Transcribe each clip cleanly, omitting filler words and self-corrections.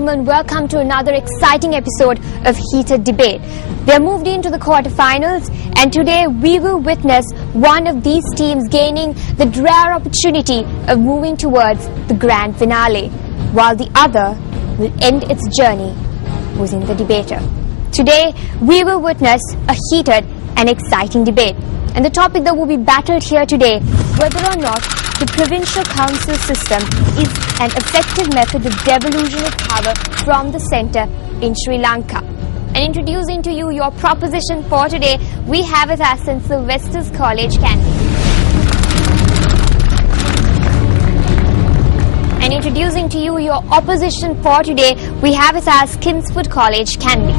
gentlemen, welcome to another exciting episode of Heated Debate. We are moved into the quarterfinals, and today we will witness one of these teams gaining the rare opportunity of moving towards the grand finale, while the other will end its journey within the debater. Today we will witness a heated and exciting debate, and the topic that will be battled here today, whether or not the provincial council system is an effective method of devolution of power from the centre in Sri Lanka. And introducing to you your proposition for today, we have with us St. Sylvester's College, Kandy. And introducing to you your opposition for today, we have with us Kingswood College, Kandy.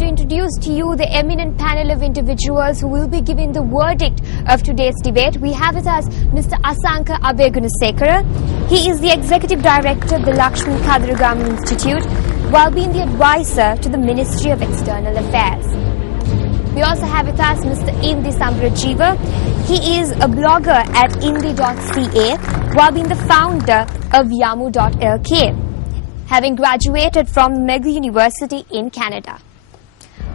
Introduce to you the eminent panel of individuals who will be giving the verdict of today's debate. We have with us Mr. Asanka Abegunasekara. He is the Executive Director of the Lakshmi Kadirgaman Institute, while being the advisor to the Ministry of External Affairs. We also have with us Mr. Indi Sambrajiva. He is a blogger at indi.ca, while being the founder of yamu.lk, having graduated from McGill University in Canada.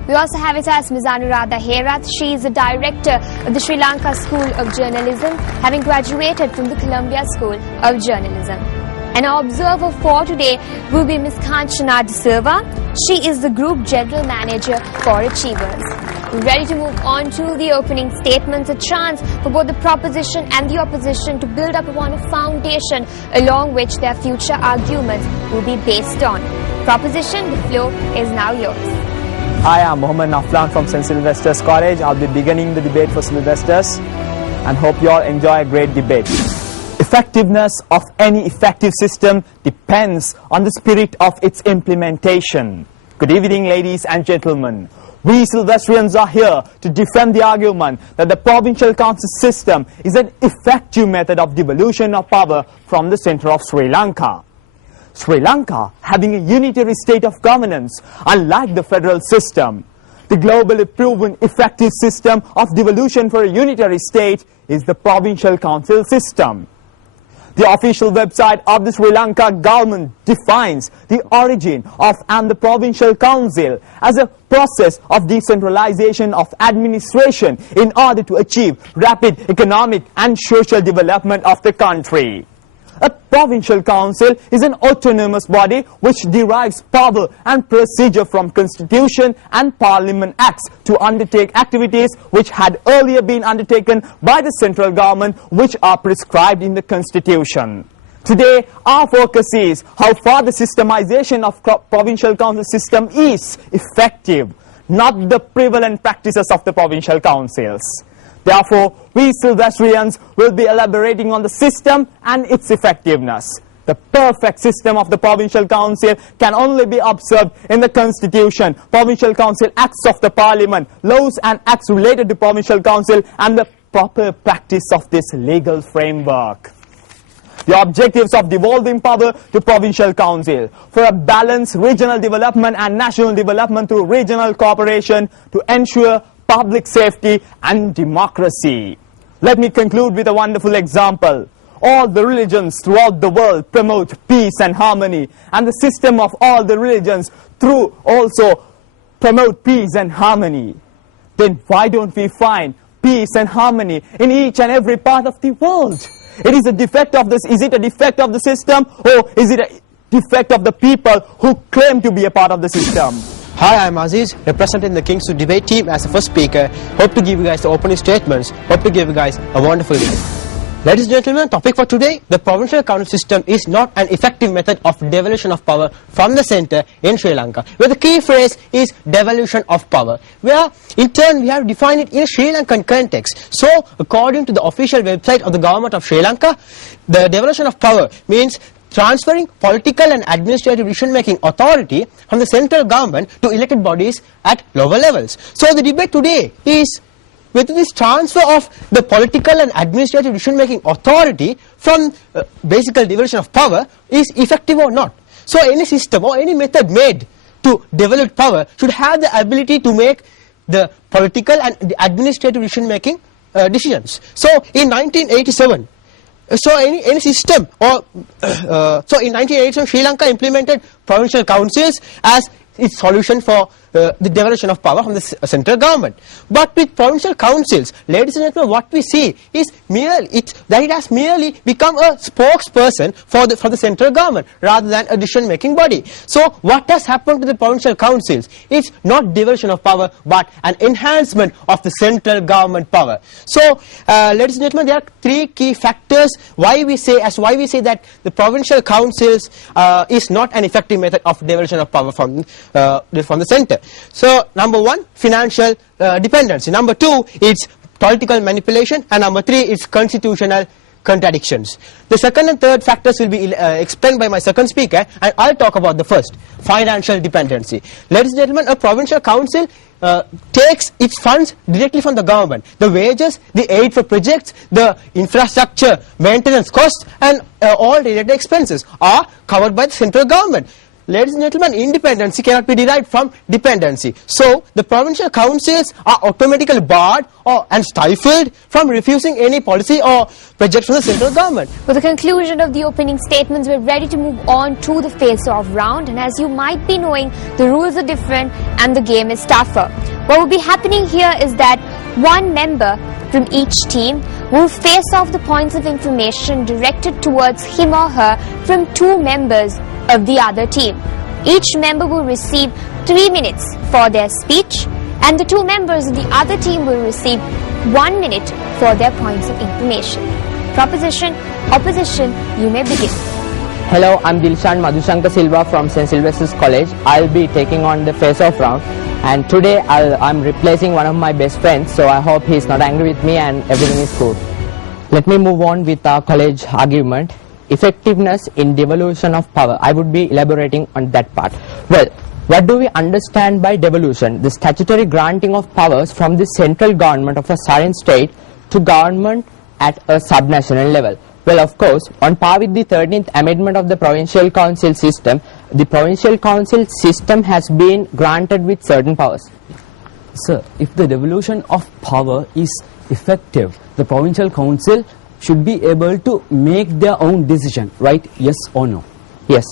We also have with us Ms. Anuradha Herath. She is the director of the Sri Lanka School of Journalism, having graduated from the Columbia School of Journalism. And our observer for today will be Ms. Kanchana De Silva. She is the Group General Manager for Achievers. We're ready to move on to the opening statements, a chance for both the proposition and the opposition to build up upon a foundation along which their future arguments will be based on. Proposition, the floor is now yours. Hi, I'm Mohammed Naflan from St. Sylvester's College. I'll be beginning the debate for Sylvester's and hope you all enjoy a great debate. Effectiveness of any effective system depends on the spirit of its implementation. Good evening, ladies and gentlemen. We Sylvestrians are here to defend the argument that the provincial council system is an effective method of devolution of power from the centre of Sri Lanka. Sri Lanka, having a unitary state of governance, unlike the federal system, the globally proven effective system of devolution for a unitary state is the provincial council system. The official website of the Sri Lanka government defines the origin of and the provincial council as a process of decentralization of administration in order to achieve rapid economic and social development of the country. A provincial council is an autonomous body which derives power and procedure from Constitution and Parliament Acts to undertake activities which had earlier been undertaken by the central government, which are prescribed in the Constitution. Today, our focus is how far the systemization of provincial council system is effective, not the prevalent practices of the provincial councils. Therefore, we Sylvestrians will be elaborating on the system and its effectiveness. The perfect system of the provincial council can only be observed in the Constitution, provincial council acts of the Parliament, laws and acts related to provincial council, and the proper practice of this legal framework. The objectives of devolving power to provincial council for a balanced regional development and national development through regional cooperation to ensure public safety and democracy. Let me conclude with a wonderful example. All the religions throughout the world promote peace and harmony, and the system of all the religions through also promote peace and harmony. Then why don't we find peace and harmony in each and every part of the world? It is a defect of this. Is it a defect of the system, or is it a defect of the people who claim to be a part of the system? Hi, I'm Aziz, representing the Kingswood debate team as the first speaker. Hope to give you guys the opening statements. Hope to give you guys a wonderful day. Ladies and gentlemen, topic for today, the provincial council system is not an effective method of devolution of power from the centre in Sri Lanka, where the key phrase is devolution of power, where in turn we have defined it in a Sri Lankan context. So, according to the official website of the government of Sri Lanka, the devolution of power means transferring political and administrative decision-making authority from the central government to elected bodies at lower levels. So the debate today is whether this transfer of the political and administrative decision-making authority from basic devolution of power is effective or not. So any system or any method made to devolve power should have the ability to make the political and the administrative decision-making decisions. So in 1987, so any system or so in 1987 Sri Lanka implemented provincial councils as its solution for the devolution of power from the central government. But with provincial councils, ladies and gentlemen, what we see is that it has merely become a spokesperson for the central government rather than a decision-making body. So what has happened to the provincial councils? It's not devolution of power, but an enhancement of the central government power. So, ladies and gentlemen, there are three key factors why we say that the provincial councils is not an effective method of devolution of power from the centre. So, number one, financial dependency. Number two, it's political manipulation, and number three, it's constitutional contradictions. The second and third factors will be explained by my second speaker, and I'll talk about the first, financial dependency. Ladies and gentlemen, a provincial council takes its funds directly from the government. The wages, the aid for projects, the infrastructure, maintenance costs, and all related expenses are covered by the central government. Ladies and gentlemen, independency cannot be derived from dependency. So, the provincial councils are automatically barred and stifled from refusing any policy or project from the central government. With the conclusion of the opening statements, we're ready to move on to the face-off round. And as you might be knowing, the rules are different and the game is tougher. What will be happening here is that one member from each team will face off the points of information directed towards him or her from two members of the other team. Each member will receive 3 minutes for their speech, and the two members of the other team will receive 1 minute for their points of information. Proposition, opposition, you may begin. Hello, I'm Dilshan Madhushankar Silva from St. Sylvester's College. I'll be taking on the face-off round, and today I'm replacing one of my best friends, so I hope he's not angry with me and everything is cool. Let me move on with our college argument. Effectiveness in devolution of power. I would be elaborating on that part. Well, what do we understand by devolution? The statutory granting of powers from the central government of a certain state to government at a subnational level. Well, of course, on par with the 13th amendment of the provincial council system, the provincial council system has been granted with certain powers. Sir, if the devolution of power is effective, the provincial council should be able to make their own decision, right? Yes or no? Yes.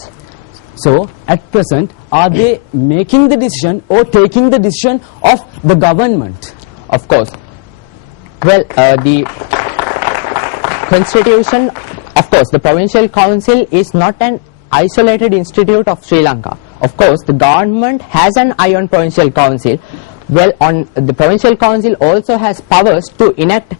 So, at present, are they making the decision or taking the decision of the government? Of course. Well, the constitution, of course, the provincial council is not an isolated institute of Sri Lanka. Of course, the government has an eye on provincial council. Well, on the provincial council also has powers to enact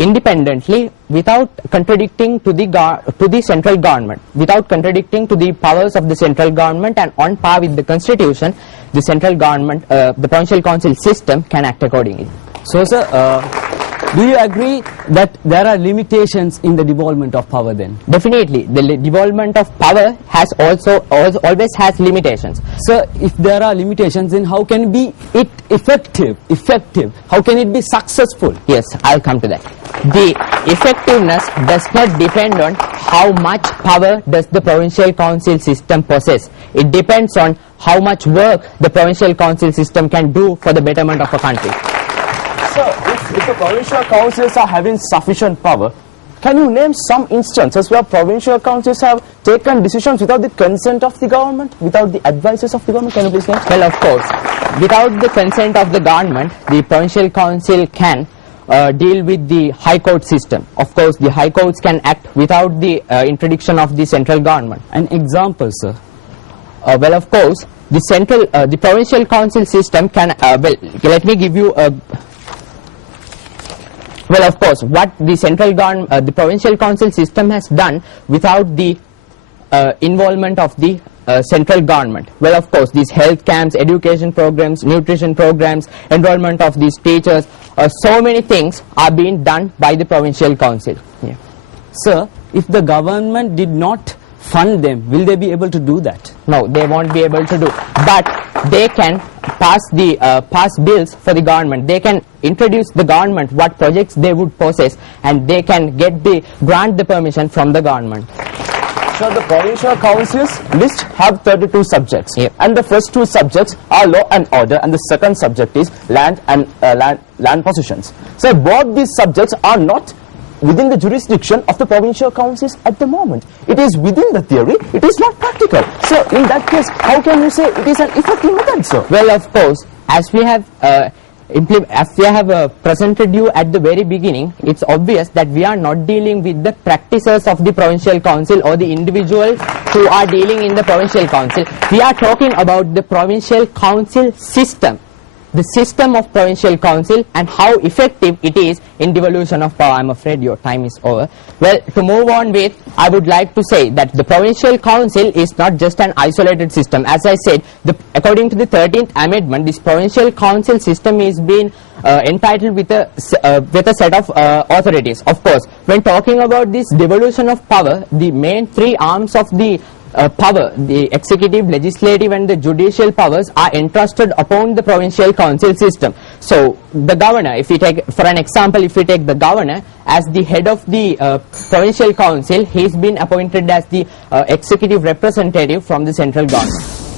independently without contradicting to the central government, without contradicting to the powers of the central government, and on par with the constitution, the central government, the provincial council system can act accordingly. So, sir, do you agree that there are limitations in the devolvement of power then? Definitely, the devolvement of power has always has limitations. Sir, if there are limitations, then how can it be effective? How can it be successful? Yes, I'll come to that. The effectiveness does not depend on how much power does the provincial council system possess. It depends on how much work the provincial council system can do for the betterment of a country. So, if the provincial councils are having sufficient power, can you name some instances where provincial councils have taken decisions without the consent of the government, without the advices of the government? Can you please name? Well, of course, without the consent of the government, the provincial council can deal with the high court system. Of course, the high courts can act without the interdiction of the central government. An example, sir? Well, of course, the provincial council system can. Well, let me give you a. Well, of course, what the central government, the provincial council system has done without the involvement of the central government. Well, of course, these health camps, education programs, nutrition programs, enrollment of these teachers, so many things are being done by the provincial council. Yeah. Sir, if the government did not fund them, will they be able to do that? No, they won't be able to do. But they can pass bills for the government. They can introduce the government what projects they would possess, and they can grant the permission from the government. So the provincial councils list have 32 subjects, yep. And the first two subjects are law and order, and the second subject is land and land possessions. So both these subjects are not within the jurisdiction of the provincial councils at the moment. It is within the theory, it is not practical. So in that case, how can you say it is an effective method, sir? Well, of course, as we have presented you at the very beginning, it's obvious that we are not dealing with the practices of the provincial council or the individuals who are dealing in the provincial council. We are talking about the provincial council system, the system of provincial council and how effective it is in devolution of power. I'm afraid your time is over. Well, to move on with, I would like to say that the provincial council is not just an isolated system. As I said, according to the 13th amendment, this provincial council system is being entitled with a set of authorities. Of course, when talking about this devolution of power, the main three arms of the power, the executive, legislative and the judicial powers are entrusted upon the provincial council system. So the governor, if we take, for an example, if we take the governor as the head of the provincial council, he's been appointed as the executive representative from the central government.